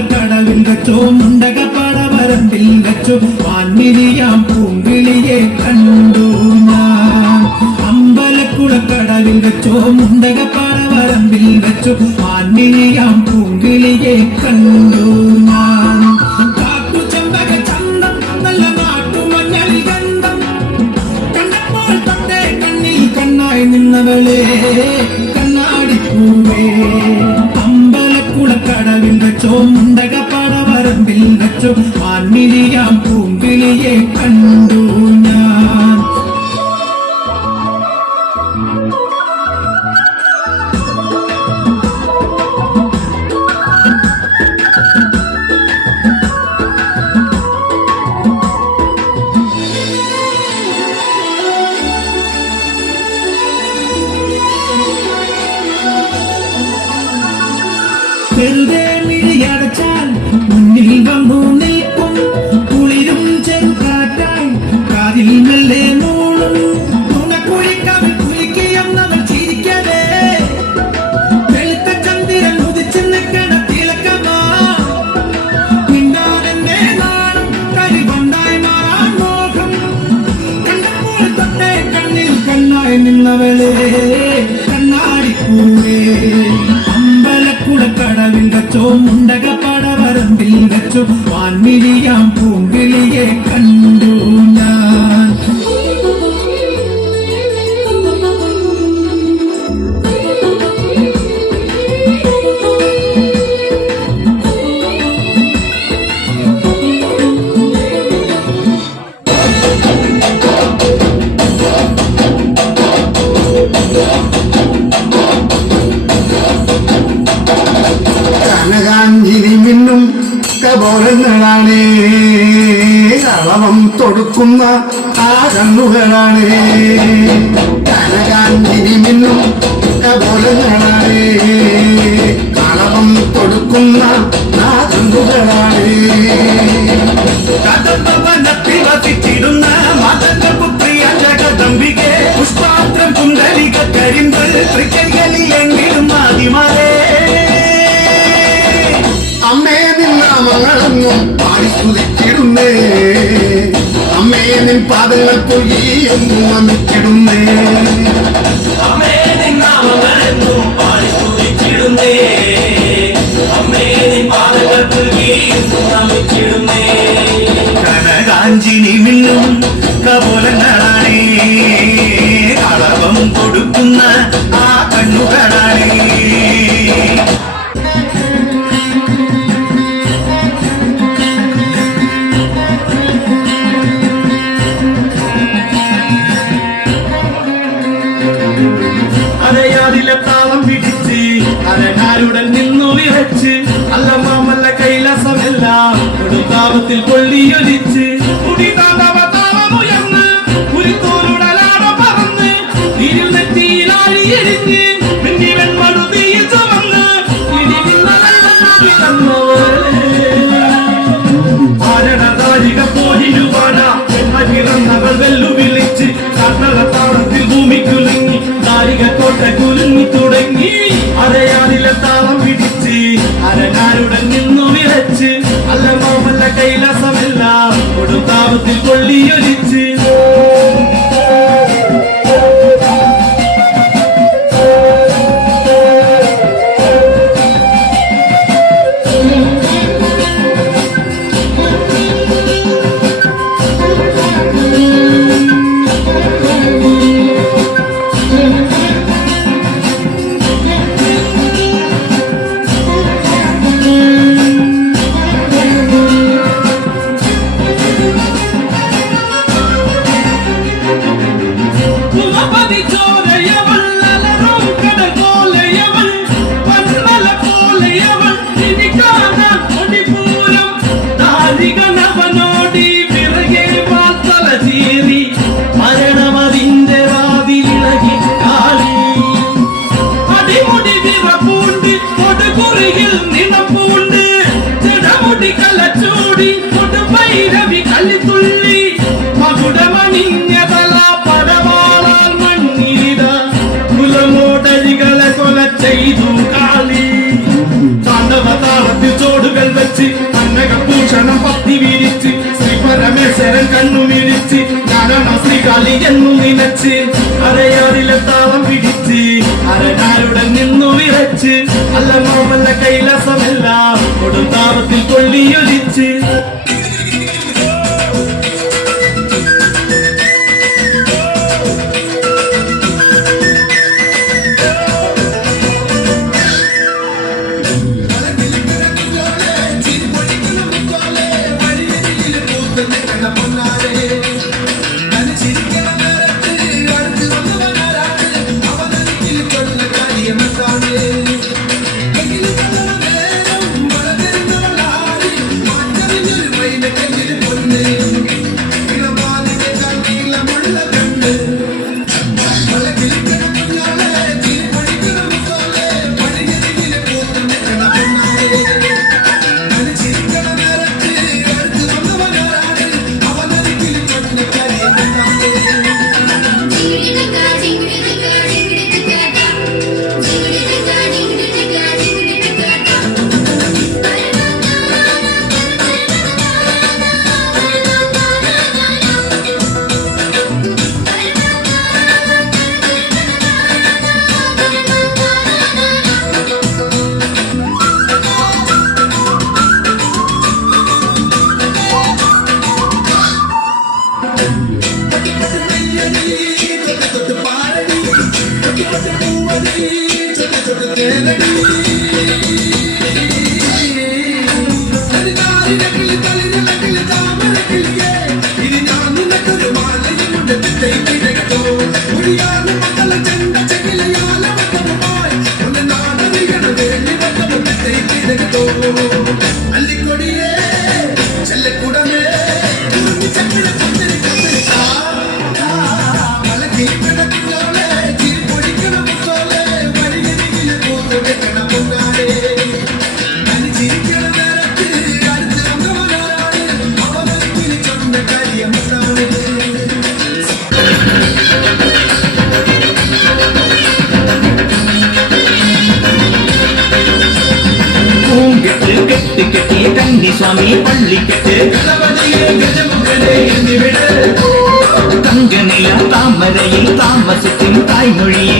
അമ്പലക്കുളക്കടവിൽ വെച്ചോ മുണ്ടകപ്പടവരമ്പിൽ വെച്ചോ വാൻമിഴിയാം പൂങ്കിളിയെ കണ്ടു ഞാൻ. അമ്പലക്കുളക്കടവിൽ വെച്ചോ മുണ്ടകപ്പടവരമ്പിൽ വെച്ചോ വാൻമിഴിയാം പൂങ്കിളിയെ കണ്ടു ഞാൻ. കാട്ടുചെമ്പക ചന്തം നല്ല നാട്ടുമഞ്ഞൾ ഗന്ധം കണ്ടപ്പോൾ തൊട്ടേ കണ്ണിൽ കണ്ണായി നിന്നവളെ കണ്ണാടിപ്പൂവേ. അമ്പലക്കുളക്കടവിൽ വെച്ചോ മുണ്ടകപ്പടവരമ്പിൽ വെച്ചോ വാൻമിഴിയാം പൂങ്കിളിയെ കണ്ടു ഞാൻ. വെറുതെ മിഴിയടച്ചാൽ മുന്നിൽ വന്നു നിൽക്കും കുളിരും ചെറുകാറ്റായി കാതിൽ മെല്ലെ മൂളും നുണക്കുഴിക്കവൾ കുലിക്കിയെന്നവൾ ചിരിക്കവേ. വെളുത്ത ചന്ദ്രൻ ഉദിച്ചു നിൽക്കണ തിളക്കമാ മിണ്ടാതെന്നെ നാണം കരിവണ്ടായി മാറാൻ മോഹം കണ്ടപ്പോൾ തൊട്ടേ കണ്ണിൽ കണ്ണായി നിന്നവളെ കണ്ണാടിപ്പൂവേ. അമ്പലക്കുളക്കടവിൽ വെച്ചോ മുണ്ടകപ്പടവരമ്പിൽ വെച്ചോ വാൻമിഴിയാം പൂങ്കിളിയെ കണ്ടു ഞാൻ. കനകാഞ്ചിരി മിന്നും കപോലങ്ങളാണ് കളവം തൊടുക്കുന്ന ആ കണ്ണുകളാണ്. കനകാഞ്ചിരി മിന്നും കപോലങ്ങളാണ് കളവം തൊടുക്കുന്ന ആ കണ്ണുകളാണ്. കഥപവനത്തിൽ വസിച്ചിടുന്ന മദനപുത്രിയ ജഗദംബികെ പുഷ്പാത്രം കുണ്ടലിക കരിമ്പ് തൃക്കൈകളിൽ എങ്കിലും ആദിമാരേ. അമ്മേ നിന്നാമങ്ങളെന്നും പാടിസ്തുതിച്ചിടുന്നേ. അമ്മേ നിൻ പാദങ്ങൾ പൊയ്യി എന്നും നമിച്ചിടുന്നേ. അമ്മേ നിന്നാമങ്ങളെന്നും പാടിസ്തുതിച്ചിടുന്നേ. അമ്മേ നിൻ പാദങ്ങൾ പൊയ്യി എന്നും നമിച്ചിടുന്നേ. കനകാഞ്ചിനി മിന്നും കപോലങ്ങളാണേ കളവം കൊടുക്കുന്ന ആ കണ്ണുകളാണേ. അരയാറിലെ താളം പിടിച്ച് അരകാരുടൻ നിന്നു വിറച്ച് അല്ലമാമല്ല കൈലാസമെല്ലാം കൊടുത്താപത്തിൽ കൊള്ളിയൊലിച്ച് കുടിതാപതാപമുയർന്ന് കുരിത്തോലുടലാട പറന്ന് തിരിൽ നെറ്റിയിലാഴിയെരിഞ്ഞ് മിന്നിവൻ മടുതിയിൽ ചുവന്ന് ഭാരണതാരിക പോയിരുവാന പിറന്നവൾ വെല്ലുവിളിച്ച് കർണകത്താളത്തിൽ ഭൂമിക്കുലുങ്ങി താരിക കോട്ട കുലുങ്ങി തുടങ്ങി. അരയാറിലെ താളം പിടിച്ച് അരകാരുടൻ നിന്നു വിറച്ച് അല്ലമാമല്ല കൈലാസമെല്ലാം കൊടുത്താപത്തിൽ കൊള്ളിയൊലിച്ച്. ചെയ്തു കാളി താണ്ഡവ താളത്തിൽ ചോടുകൾ വെച്ച് ശ്രീകാളി എന്നു നിലച്ച് അരയാറിലെ താളം പിടിച്ച് അരകാരുടെ നിന്നു വിറച്ച് അല്ല നോമല്ല കൈലാസമെല്ലാം കൊടുത്താപത്തിൽ കൊള്ളിയൊലിച്ച് അല്ലിക്കൊടിയേ ചെല്ലക്കൂടമേ കെട്ടിയ കന്നിസ്വാമി പള്ളിക്കെട്ട് തങ്കനില താമരയിൽ താമസിക്കും തായ്മൊഴിയെ